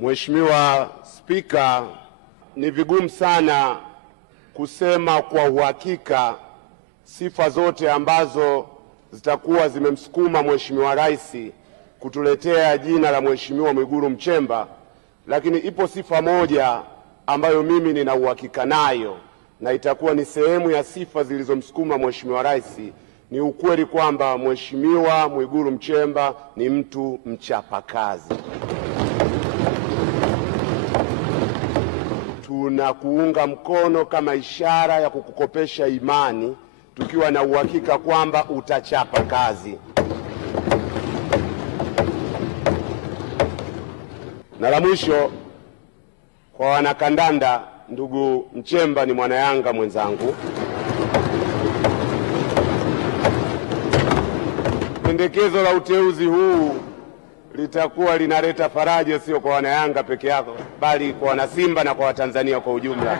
Mheshimiwa Spika, ni vigumu sana kusema kwa uhakika sifa zote ambazo zitakuwa zimemsukuma Mheshimiwa Rais kutuletea jina la Mheshimiwa Mwigulu Nchemba, lakini ipo sifa moja ambayo mimi nina uhakika nayo na itakuwa ni sehemu ya sifa zilizomsukuma Mheshimiwa Rais. Ni ukweli kwamba Mheshimiwa Mwigulu Nchemba ni mtu mchapakazi. Tunakuunga mkono kama ishara ya kukukopesha imani, tukiwa na uhakika kwamba utachapa kazi. Na la mwisho, kwa wanakandanda, ndugu Nchemba ni mwana Yanga mwenzangu. Pendekezo la uteuzi huu litakuwa linaleta faraja sio kwa wana Yanga peke yao, bali kwa wana Simba na kwa Watanzania kwa ujumla.